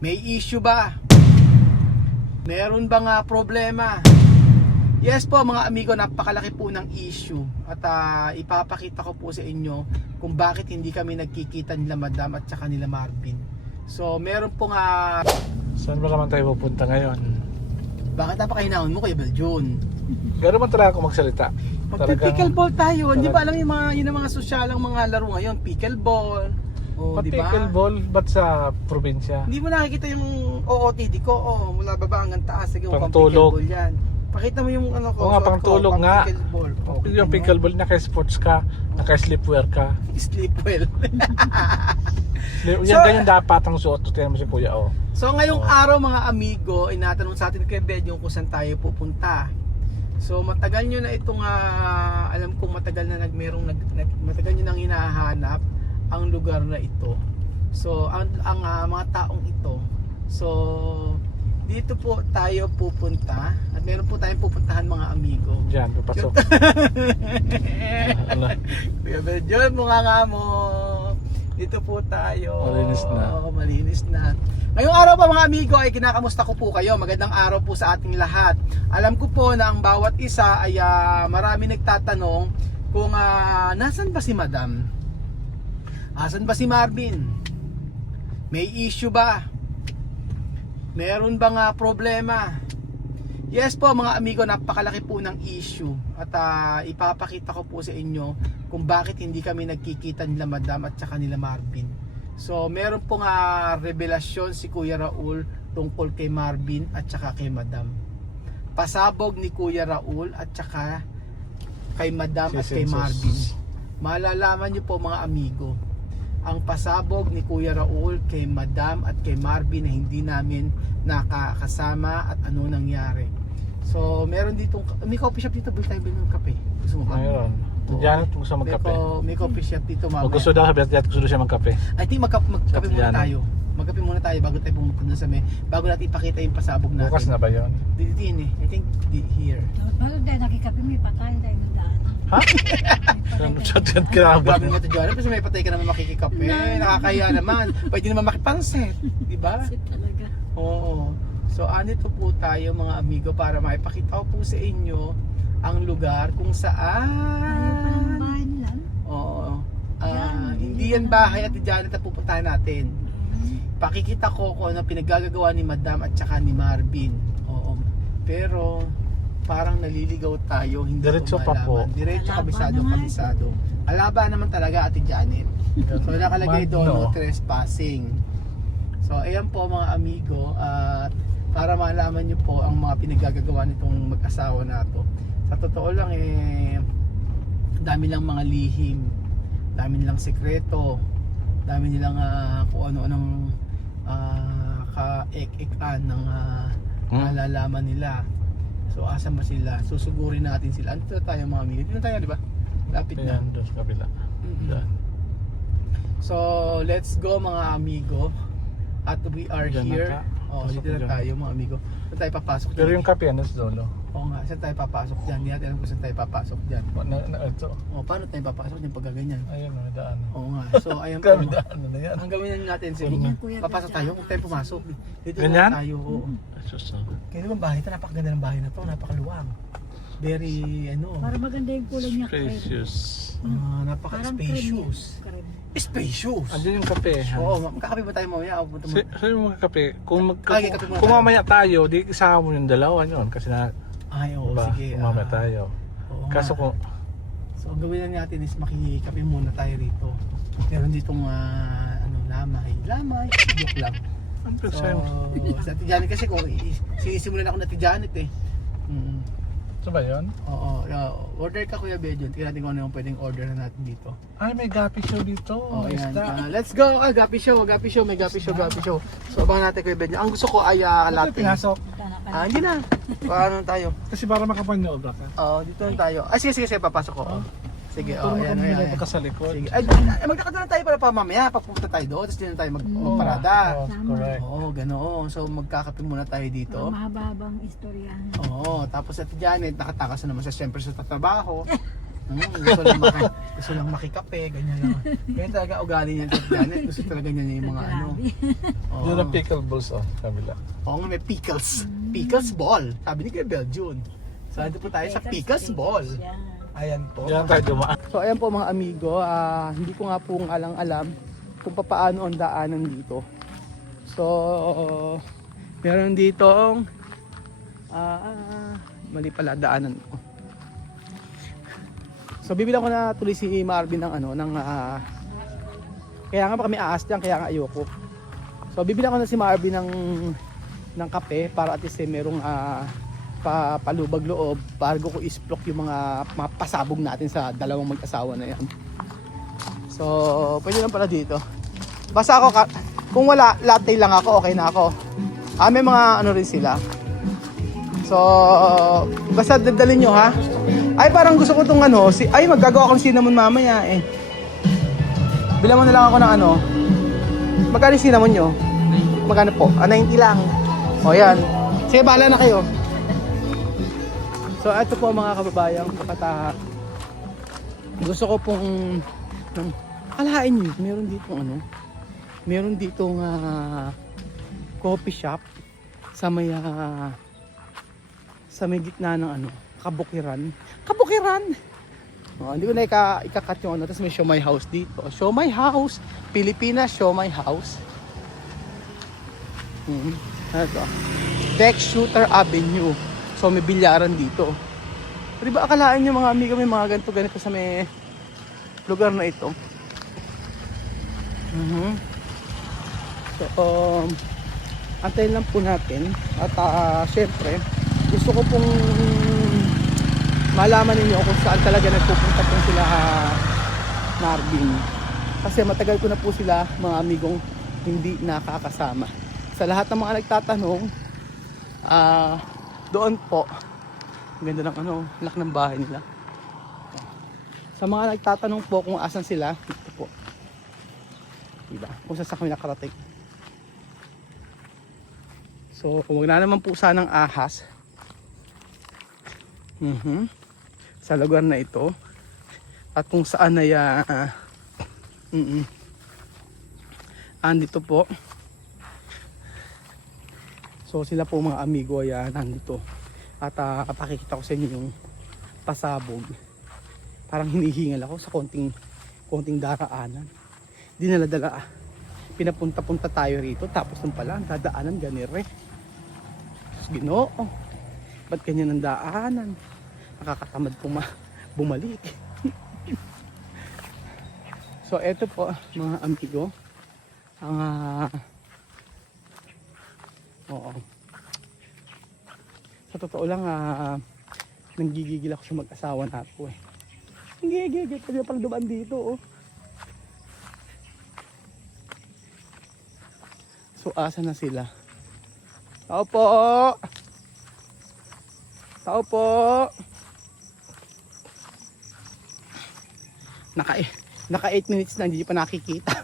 May issue ba? Meron bang problema? Yes po mga amigo, napakalaki po ng issue. At ipapakita ko po sa inyo kung bakit hindi kami nagkikita nila Madam at saka nila Marvin. So meron po nga... Saan ba naman tayo pupunta ngayon? Bakit napakahinahon mo Kuya Beljun? Gano'n man talaga ako magsalita. Mag-pickleball tayo. Hindi ba alam yung mga, yun ang mga sosyalang mga laro ngayon? Pickleball. Oh, di ba? Pickleball, ba't sa probinsya? Hindi mo nakikita yung OOTD ko. Oh, mula baba hanggang taas. Sige, Pangtulog. pickleball yan. Pakita mo yung ano ko. Oo nga, suot ko, pangtulog nga. Pickleball. Oh, Yung pickleball, naka-sports ka, naka-sleepwear ka. Sleep well. Yan ganyan dapat ang suot. Tingnan mo si Kuya, oh. So ngayong araw mga amigo, inatanong sa atin kay Bedyo kung saan tayo pupunta. So matagal nyo na itong alam kong matagal na matagal nyo nang hinahanap ang lugar na ito. So ang mga taong ito. So dito po tayo pupunta at meron po tayong pupuntahan mga amigo. Diyan, papasok. Kuya Bedyo, mukha nga mo. Dito po tayo. Malinis na. Malinis na. Ngayong araw pa mga amigo ay kinakamusta ko po kayo. Magandang araw po sa ating lahat. Alam ko po na ang bawat isa ay marami nagtatanong kung nasan ba si Madam? Asan ba si Marvin? May issue ba? Meron bang problema? Yes po mga amigo, napakalaki po ng issue. At ipapakita ko po sa inyo kung bakit hindi kami nagkikita nila Madam at saka nila Marvin. So meron pong revelasyon si Kuya Raul tungkol kay Marvin at saka kay Madam. Pasabog ni Kuya Raul at saka kay Madam at kay Marvin. Malalaman niyo po mga amigo, ang pasabog ni Kuya Raul kay Madam at kay Marvin na hindi namin nakakasama at ano nangyari. So meron ditong, may coffee shop dito, bili tayo ng kape. Gusto mo ba? Mayroon. Diyan gusto magkape. May coffee shop dito mamaya. Gusto daw, gusto siya magkape. I think magkape muna tayo. Magkape muna tayo bago tayo pumunta dun sa bago natin ipakita yung pasabog natin. Bukas na ba yun? Dito yun eh. I think here. Bago dahil nakikape, may patay dahil may daan. Ha? Chat grabe. Grabe naman ito dyan. Kasi may patay ka naman makikikape. Nakakaya naman. Pwede naman makipansit. Diba? Kasi talaga. Oo. So anito po tayo mga amigo para maipakita ko po sa inyo ang lugar kung saan. Ayaw pa ng bahay nila. Oo. Hindi yan bahay at Janet na pupuntahan natin. Pakikita ko kung ano pinaggagawa ni Madam at saka ni Marvin. Oo. Pero parang naliligaw tayo, hindi Diretso ko pa po. malaman. Diretso Alaba kabisado, naman. kabisado. Alaba naman talaga Ate Janet. So nakalagay doon no Magno. trespassing. So ayan po mga amigo, at para malaman niyo po ang mga pinaggagawa nitong mag-asawa na to. Sa totoo lang dami lang mga lihim, dami nilang sekreto, dami nilang kung ano-anong ka-ek-ekan ng nalalaman nila. So asan ba sila? Susugurin natin sila. Andito tayo mga amigo. Dito tayo, di ba? Lapit na. Ayan, doon sa kabila. Diyan. So let's go mga amigo. At we are Diyan na here. ka. Dito na Pasok tayo mga amigo. Saan tayo papasok? Pero yung kape, ano sa dulo? Oo nga, saan tayo papasok dyan? Hindi natin alam kung saan tayo papasok dyan. Ito. Paano tayo papasok dyan pag ganyan? Ayun, may daan. Oo nga. So ayan po. Grabe daan na yan. Ang gawin natin sige. Ganyan, kuya, Papasok tayo kung tayo pumasok. Dito Ganyan? na tayo. Oo. Kaya naman bahay ito, napakaganda ng bahay na to, napakaluwag. Very Para maganda yung kulay niya. Spacious. napaka-spacious. Spacious! Andiyan yung kape. Oo, magkakape ba tayo mamaya? Punta mo. Sa'yo mga kape, kung Kape muna kung tayo. mamaya tayo, di isama mo yung dalawa yun. Kasi na, Ay, oo, diba, sige. kung mamaya tayo. Oo Kaso nga. kung, So, ang gawin na natin is makikape muna tayo rito. Meron ditong lamay. Lamay, joke lang. ang So, sa'yo. sa Ate Janet kasi kung sinisimulan ako na Ate Janet eh. Ito ba yun? Oo, order ka Kuya Bedjon. Tingnan natin kung ano yung pwedeng order na natin dito. Ay, may gapi show dito. Oh, ayan. Isda. Let's go! Gapi show, may gapi show. So, abangan natin Kuya Bedjon. Ang gusto ko ay Ito latte. pinasok. Hindi na. Paano tayo? Kasi para makapanood ka. Dito na tayo. Sige, papasok ko. Sige, Puro ayan. makapanood ka sa likod. Sige. Magkakata na tayo para mamaya. Papunta tayo doon. Tapos dito na tayo magparada. Oh, correct. Oo, ganoon. So, magkakape muna tayo dito. Mahaba-habang istorya. Oo, tapos at Janet, nakatakas na naman siya siyempre sa trabaho. Gusto lang makikape, ganyan lang. Ganyan talaga ugali niya sa Janet. Gusto talaga niya yung mga ano. Oo. Doon ang pickle balls kabila. Oo nga, may pickles. Pickles ball. Sabi ni Kuya Beljun. So, ito po tayo sa pickles ball. Yan. Ayan po. Yan tayo dumaan. So ayan po mga amigo, hindi ko nga po alam kung paano ang daanan dito. So meron ditong mali pala daanan ko. So bibilang ko na tuloy si Marvin ng kaya nga kami aas diyan, kaya nga ayoko. So bibilang ko na si Marvin ng kape para at least merong palubag loob bago ko isplok yung mga pasabog natin sa dalawang mag-asawa na yan. So pwede lang pala dito. Basta ako kung wala latte lang ako, okay na ako. May mga ano rin sila. So basta dadalhin nyo ha. Ay parang gusto ko tong maggagawa akong cinnamon mamaya eh. Bilang mo na lang ako ng magkano yung cinnamon nyo? Magkano po? 90 lang. O yan. Sige, bahala na kayo. So ito po mga kababayan, gusto ko pong akalain nyo, meron ditong coffee shop sa may gitna ng kabukiran. Hindi ko na ikakat yung tapos may Siomai House dito. Siomai House, Pilipinas Siomai House. Ito. Tech Shooter Avenue. So may bilyaran dito. Pero ba akalaan nyo mga amiga may mga ganito sa may lugar na ito. So antayin lang po natin. At syempre gusto ko pong malaman ninyo kung saan talaga nagpupunta po sila Marvin. Kasi matagal ko na po sila mga amigong hindi nakakasama. Sa lahat ng mga nagtatanong, doon po, ganda ng lak ng bahay nila. Sa mga nagtatanong po kung asan sila, ito po. Diba? Kung saan kami nakarating. So, huwag na naman po sanang ahas. Sa lugar na ito. At kung saan ay andito po. So sila po mga amigo ay nandito. At pakikita ko sa inyo yung pasabog. Parang hinihingal ako sa konting daraanan. Dinaladala. Pinapunta-punta tayo rito. Tapos nung pala, ang dadaanan ganire. Ginoo. Ba't ganyan ang daanan? Nakakatamad bumalik. So eto po mga amigo. Ang oo. Sa totoo lang, nanggigigil ako sa mag-asawa na po eh. Nanggigigil, pwede pala dumaan dito oh. So asa na sila? Tao po! Tao po! Naka 8 minutes na, hindi pa nakikita.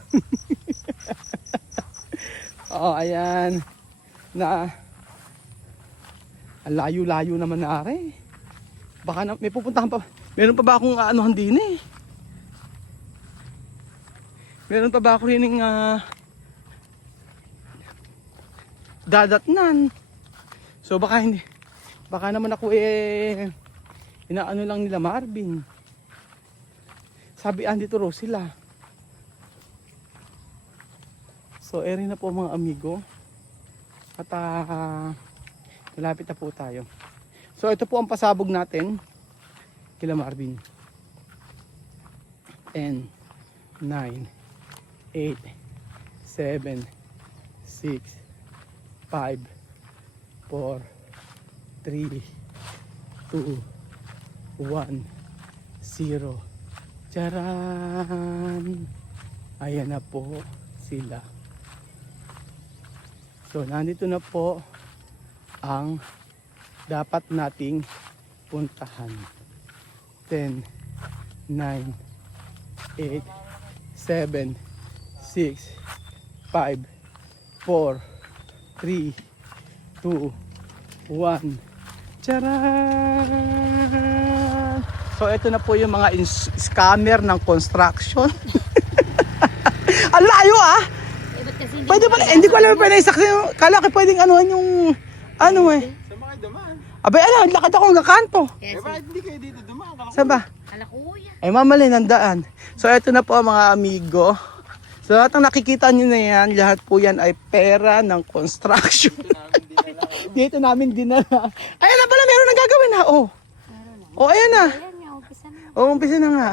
Oo, ayan. Ang layo-layo naman na rin. Baka may pupuntahan pa. Meron pa ba akong anuhan din eh? Meron pa ba ako rin dadatnan? So baka hindi. Baka naman ako inaano lang nila Marvin. Sabi andito raw sila. So eri na po mga amigo. At malapit na po tayo. So ito po ang pasabog natin kila Marvin. 10, 9, 8, 7, 6, 5, 4, 3, 2, 1, 0. Charan! Ayan na po sila. So nandito na po ang dapat nating puntahan. 10, 9, 8, 7, 6, 5, 4, 3, 2, 1. Charan! So ito na po yung mga scammer ng construction. Ang layo ah! Eh, ba't kasi Pwede pala, hindi ko alam pwede isaksin yung, kala ko pwedeng anuhan yung, ano eh. Saan ba kayo dumaan? Abay ala, lakad ako hanggang kanto. Eh bakit hindi kayo dito dumaan? Saan ba? Kalakuya. Ay mamali ng daan. So ito na po mga amigo. So lahat ng nakikita nyo na yan, lahat po yan ay pera ng construction. Dito namin dinala. Ayan na pala, meron nang gagawin ha. Oh, oh ayan na. Ayan nga, umpisa na. Oh, umpisa na nga.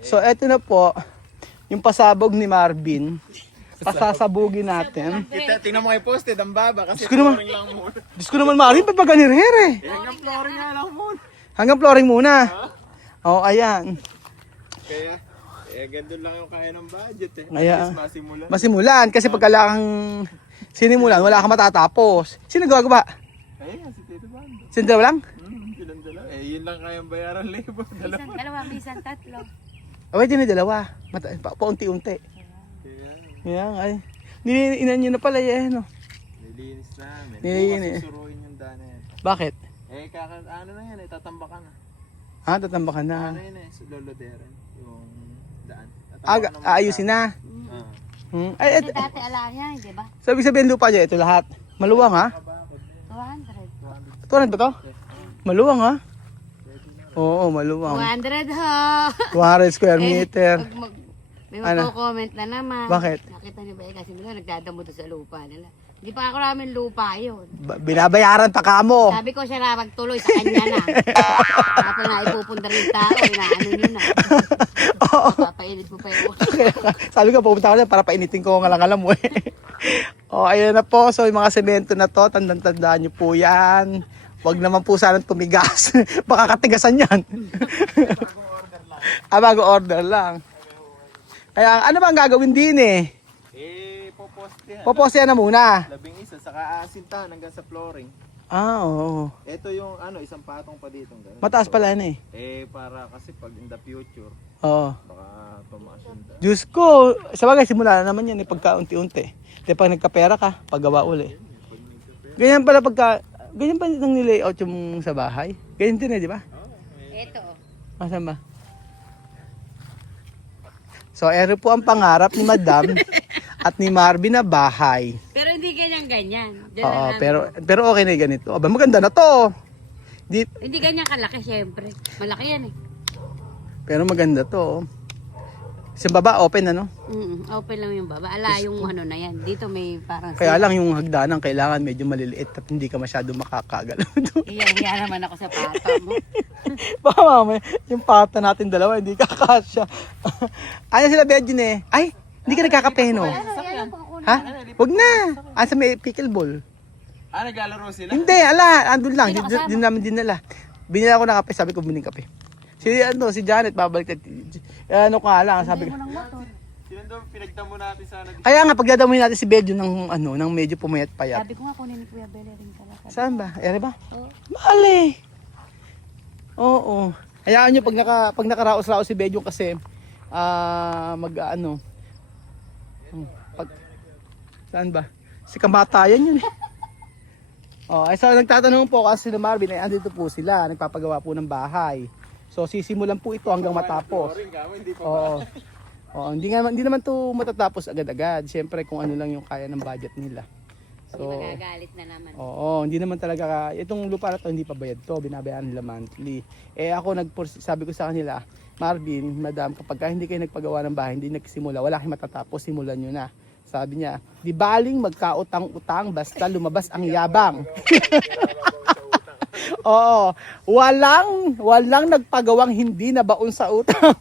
So eto na po, yung pasabog ni Marvin. Pasasabugin natin. Tingnan mo kayo posted, ang baba kasi Diyos ko naman. flooring lang muna. Diyos ko naman Marvin, papaganirhere. Hanggang flooring nga lang muna. Hanggang flooring muna. Oh, ayan. Kaya, gandun lang yung kaya ng budget eh. Kaya, At least masimulan. masimulan kasi pag kailangang sinimulan, wala kang matatapos. Sino gagawa? Ayun, si Tito Bando. Sino lang? Silang dalawa. Yun lang kayang bayaran labor. Dalawa. Dalawa, minsan tatlo. Oh, pwede na dalawa. Paunti-unti. Kaya, Yan ay. Nilininan nyo na pala yan. No? nilinis namin. Nilinis. Bukas susuruin yung daan na yan. Bakit? Ano na yan eh, tatambakan na. Ah, tatambakan na. Ano yun eh, loloderan. Yung daan. Aayusin na. Ah. Ay, Kasi dati alam niya, di ba? sabi sabihin lupa niya, ito lahat. Maluwang ha? 200. 200 ba to? Maluwang ha? Oo, maluwang. 200 ho! 200 square meter. May Ano? magko-comment na naman. Bakit? Nakita niyo ba kasi nila nagdadamo doon sa lupa nila. Hindi pa ako namin lupa yun. Binabayaran pa ka mo. Sabi ko siya na magtuloy sa kanya na. Tapos na ipupunta rin tao, inaano nyo na. Papainit mo pa yung Sabi ko, pupunta ko na para painitin ko ang alam mo eh. O, ayun na po. So, yung mga semento na to, tandaan nyo po yan. Huwag naman po sanang tumigas. Baka katigasan yan. Bago order lang. Kaya, ano ba ang gagawin din eh? Poposte yan. Poposte na muna. 11 saka asintahan hanggang sa flooring. Ah, oo. Ito yung isang patong pa dito. Ganun. Mataas pala yan eh. Para kasi pag in the future, Oo. baka tumaas yung daan. Diyos ko, sa bagay, simula na naman yan eh, pagka-unti-unti. Di pag nagkapera ka, paggawa uli. Ganyan pala ganyan pa nang nilayout yung sa bahay. Ganyan din eh, di ba? Ito. Asan ba? So, ero po ang pangarap ni Madam at ni Marvin na bahay. Pero hindi ganyan-ganyan. Oo, pero okay na yung ganito. Aba, maganda na to. Hindi ganyan kalaki, syempre. Malaki yan eh. Pero maganda to. Sa baba, open ano? Open lang yung baba. Ala, yung ano na yan. Dito may parang... Kaya lang yung hagdanan kailangan medyo maliliit at hindi ka masyado makakagalaw doon. Iya naman ako sa pata mo. Baka mamaya, yung pata natin dalawa, hindi kakasya. Ano sila Bedjin eh? Ay, hindi ka nagkakape no? Ha? Huwag na. Asa may pickleball? Naglalaro sila? Hindi, andun lang. Di namin dinala. Binila ko ng kape, sabi ko bining kape. Si Janet, babalik na. Ano ka lang, sabi ko. Sino doon pinagtamo natin sana dito? Kaya nga, pagdadamuhin natin si Bedjin ng medyo pumayat payat. Sabi ko nga kunin ni Kuya Bele rin talaga. Saan ba? Ere ba? Oo. Mahal eh. Oo. Hayaan nyo, pag nakaraos-raos si Bedjin kasi, saan ba? Si kamatayan yun eh. So nagtatanong po kasi si Marvin ay andito po sila, nagpapagawa po ng bahay. So sisimulan po ito hanggang matapos. Oo. Hindi naman to matatapos agad-agad. Siyempre kung ano lang yung kaya ng budget nila. So, Hindi magagalit na naman. oo, hindi naman talaga itong lupa na to hindi pa bayad to, binabayaran nila monthly. Ako sabi ko sa kanila, Marvin, Madam, kapag hindi kayo nagpagawa ng bahay, hindi nagsimula, wala kayong matatapos, simulan nyo na. Sabi niya, di baling magkautang-utang basta lumabas ang yabang. Oo, walang nagpagawang hindi na baon sa utang.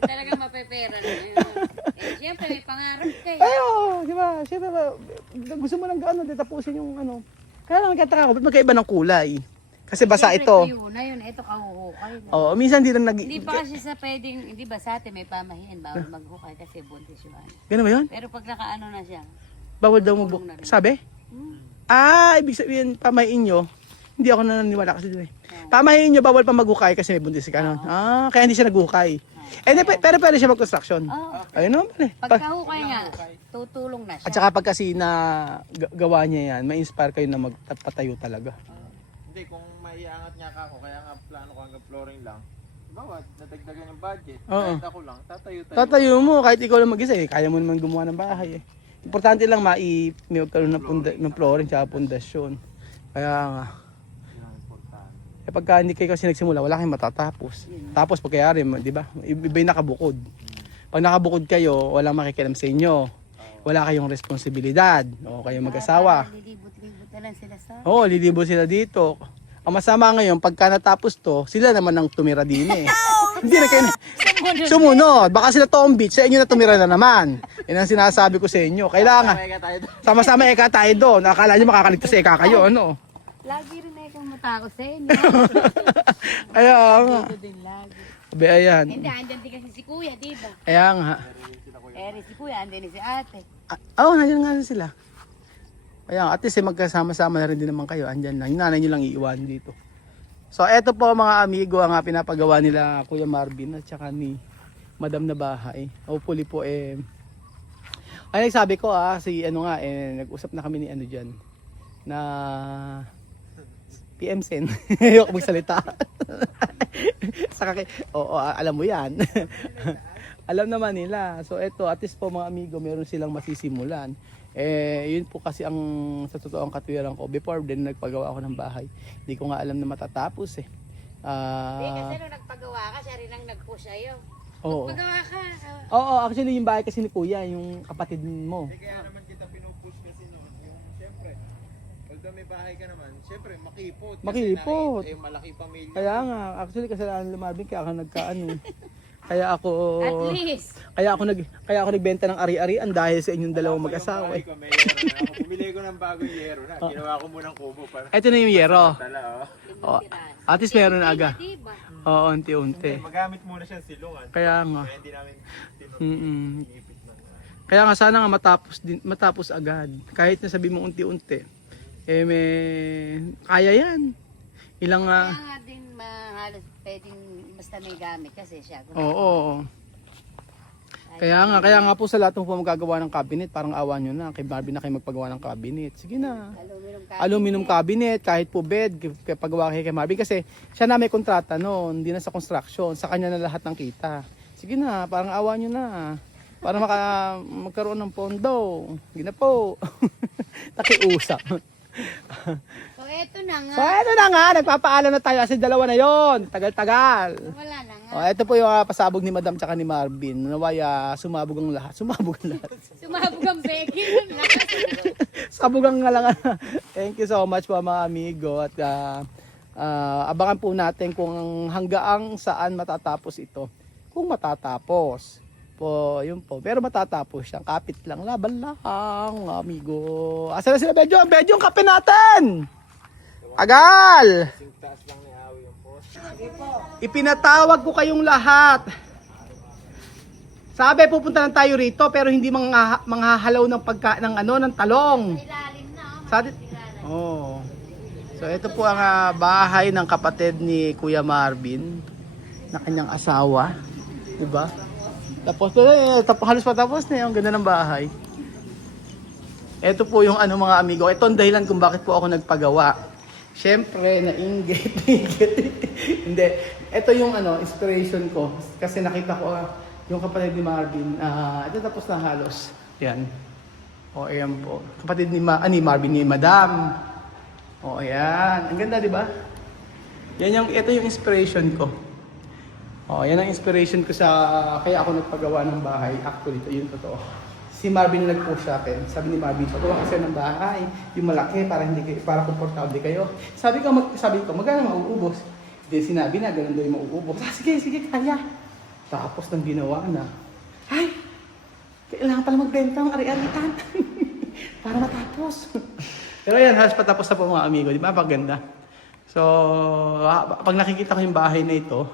Talagang mapepera na yun. Siyempre may pangarap kayo. Ayo, di ba? Siyempre, gusto mo lang tapusin yung ano. Kaya lang nagkataka ko, ba't magkaiba ng kulay? Kasi basa Siyempre, ito. Yun na yun, ito kahuhukay. Oo, minsan di lang Hindi pa kasi sa pwedeng, hindi ba sa atin may pamahiin, bawal maghukay kasi buntis yun. Ganun ba yun? Pero pag nakaano na siya, Bawal daw sabi? Ibig sabihin, pamahiin nyo. Hindi ako naniniwala kasi doon eh. Pamahiin nyo, bawal pa maghukay kasi may buntis ka nun. Kaya hindi siya naghukay. Pero pwede siya mag-construction. Ayun naman eh. pagkahukay nga, tutulong na siya. At saka pag kasi na gawa niya yan, ma-inspire kayo na magpatayo talaga. Hindi, kung maiangat niya ako, kaya nga plano ko hanggang flooring lang. Bawa, nadagdagan yung budget. Oo. Kahit ako lang, tatayo. Tatayo mo kahit ikaw lang mag-isa eh. Kaya mo naman gumawa ng bahay eh. Importante lang may magkaroon ng flooring tsaka pundasyon. Kaya nga. Yan, importante. Eh pagka hindi kayo kasi nagsimula, wala kayong matatapos. Tapos pagkayari, di ba? Iba'y nakabukod. Pag nakabukod kayo, walang makikialam sa inyo. Wala kayong responsibilidad. O kayong mag-asawa. Lilibot-libot na lang sila sa... Oo, lilibo sila dito. Ang masama ngayon, pagka natapos to, sila naman ang tumira din eh. Hindi na kayo sumunod. Baka sila Tom Beach, sa inyo na tumira na naman. Yan ang sinasabi ko sa inyo. Kailangan, sama-sama eka tayo doon. Akala nyo makakaligtas sa eka kayo, ano? Lagi rin na ikang matakot sa inyo. Kaya nga. Ito din lagi. Sabi, ayan. Hindi, andyan din kasi si kuya, di ba? Kaya nga. Si kuya, andyan din si ate. Oo, nandiyan nga sila. Kaya nga, at least magkasama-sama na rin din naman kayo. Andyan lang. Yung nanay nyo lang iiwan dito. So, eto po mga amigo ang pinapagawa nila Kuya Marvin at saka ni Madam na bahay. Hopefully po ay nagsabi ko si ano nga nag-usap na kami ni ano diyan na PM Sen. Ayoko magsalita. Saka oo, alam mo 'yan. Alam naman nila. So eto, at least po mga amigo, meron silang masisimulan. Yun po kasi ang sa totoo ang katwiran ko. Before din nagpagawa ako ng bahay. Hindi ko nga alam na matatapos eh. Kasi nung nagpagawa ka, siya rin ang nag-push sa'yo. Oo. Pagawa ka. Oo, actually yung bahay kasi ni Kuya, yung kapatid mo. Kaya naman kita pinupush kasi noon. Yung syempre, although may bahay ka naman, syempre makipot. Kasi Makipot. malaki pamilya. Kaya nga, actually kasalanan lumabing kaya ako nagkaano. Kaya ako At least. kaya ako nagbenta ng ari-arian dahil sa inyong dalawang mag-asawa eh. Ko, may yero na ako. Bumili ko ng bagong yero na. Ginawa ko munang kubo para. Ito na yung yero. Tala, Oh, at least meron na aga. Diba? Oo, unti-unti. Magamit muna siya silungan. Kaya nga. Kaya hindi namin tinipit ng Kaya nga sana nga matapos agad. Kahit na sabi mo unti-unti. May kaya yan. Ilang Kaya nga din halos pwedeng basta may gamit kasi siya. oo. Kaya nga po sa lahat ng po magagawa ng cabinet, parang awa nyo na. Kay Marvin na kayo magpagawa ng cabinet. Sige na. Aluminum cabinet, kahit po bed, pagawa kay Marvin. Kasi siya na may kontrata noon, hindi na sa construction. Sa kanya na lahat ng kita. Sige na, parang awa nyo na. Para magkaroon ng pondo. Sige na po. Nakiusap. So eto na nga. So eto na nga, nagpapaalam na tayo kasi dalawa na yon. Tagal-tagal. Wala na nga. Ito po yung pasabog ni Madam tsaka ni Marvin. Naway sumabog ang lahat. Sumabog Sumabog ang Becky. Sabugang nga lang. Thank you so much po mga amigo. At abangan po natin kung hanggang saan matatapos ito. Kung matatapos. Yun po. Pero matatapos siya. Kapit lang. Laban lang, amigo. Asa na sila, Bedyo? Bedyo, ang kape natin! Agal! taas lang ni Awi yung post. Ipinatawag ko kayong lahat. Sabi, pupunta lang tayo rito pero hindi manghahalaw ng ng talong. Ilalim na. Sabi, So ito po ang bahay ng kapatid ni Kuya Marvin na kanyang asawa, 'di ba? Tapos halos patapos na 'yung ganda ng bahay. Ito po yung mga amigo. Ito ang dahilan kung bakit po ako nagpagawa. Siyempre, nainggit. Hindi. Ito yung inspiration ko. Kasi nakita ko yung kapatid ni Marvin. Ito tapos na halos. Yan. Ayan po. Kapatid ni Marvin ni Madam. Ayan. Ang ganda, di ba? Ito yung inspiration ko. Yan ang inspiration ko kaya ako nagpagawa ng bahay. Actually, ito yung totoo. Si Marvin nag-push sa akin. Sabi ni Marvin, pagawa kasi ng bahay. Yung malaki para komportable kayo. Sabi ko, magkano mauubos? Then sinabi na, ganun daw yung mauubos. Sige, kaya. Tapos nang ginawa na. Ay, kailangan pala magbenta ng ari-aritan. Para matapos. Pero yan, halos patapos na po mga amigo. Di ba? Paganda. So, pag nakikita ko yung bahay na ito,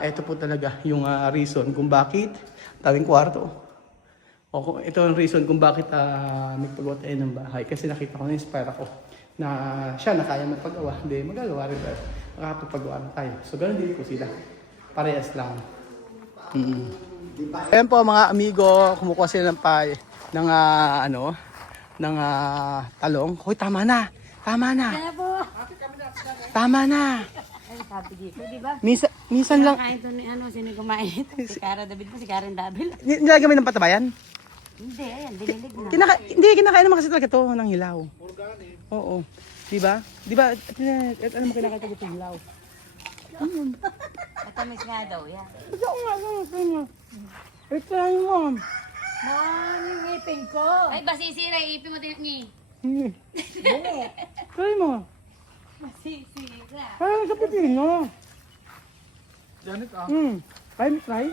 ito po talaga yung reason kung bakit tabing kwarto. Ito ang reason kung bakit nagpagawa tayo ng bahay. Kasi nakita ko, na-inspire ako na siya na kaya magpagawa. Hindi, magagawa rin tayo. Makapagpagawa na tayo. So, ganun din po sila. Parehas lang. Ayan po mga amigo, kumukuha sila ng talong. Hoy, tama na. Ay, sabi dito, di ba? Minsan lang, Kain to ni ano, sino kumain ito? Si Cara David mo, si Karen Dabil. nilagamay ng patabayan? Hindi, ayan, dinilig na. Hindi, kinakain naman kasi talaga ito ng hilaw. Organic. Oo. Diba? Diba? Ano mo kinakain ito ng hilaw? Matamis nga daw, yan. Ito nga. Ito mo. Mami, ngipin ko. Ay, basisira, ipin mo din ni. Try mo. Basisira. Parang sa pipino. Janet ah. Try mo, try.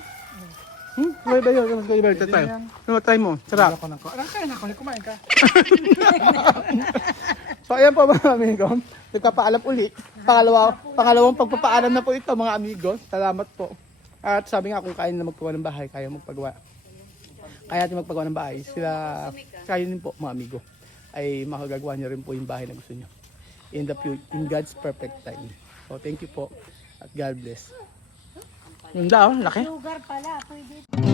Try ba yun? Try ba yun? Try. Try mo. Sarap. Kaya na ako, kumain ka. So ayan po mga amigo, nagpapaalam uli. Pangalawang pagpapaalam na po ito mga amigo. Salamat po. At sabi nga kung kaya na magpagawa ng bahay, kaya magpagawa. Kaya natin magpagawa ng bahay. Sila, kaya din po mga amigo. Ay makagagawa niyo rin po yung bahay na gusto niyo. In God's perfect time. So thank you po. At God bless. Yung daw, laki. Lugar pala, pwede.